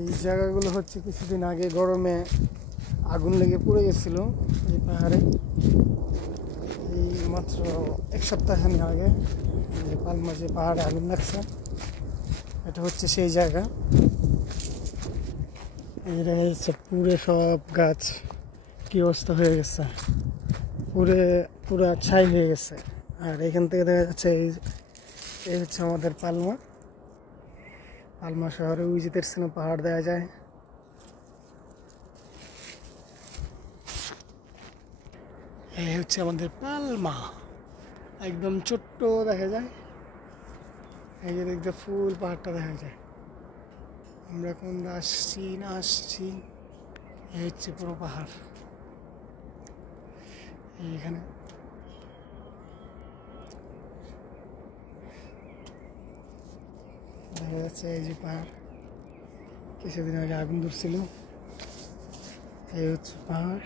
এই জায়গাগুলো হচ্ছে কিছুদিন আগে গরমে আগুন লেগে পুড়ে গেছিল এই পাহাড়ে। এই মাত্র এক সপ্তাহখানি আগে যে পালমা যে পাহাড়ে আগুন লাগছে, এটা হচ্ছে সেই জায়গা। এই দেখা যাচ্ছে পুরে সব গাছ কি অবস্থা হয়ে গেছে, পুরা ছাই হয়ে গেছে। আর এখান থেকে দেখা যাচ্ছে এই হচ্ছে আমাদের পালমা শহরে উইজিতের সিনো পাহাড় দেখা যায়। এই হচ্ছে আমাদের পালমা, একদম ছোট্ট দেখা যায়। এই যে দেখতে ফুল পাহাড়টা দেখা যায়। আমরা কোন আসছি না আসছি, এই হচ্ছে পুরো পাহাড়। এইখানে দেখা যাচ্ছে এই যে পাহাড়, কিছুদিন আগে আগুন ধরছিল। এই হচ্ছে পাহাড়।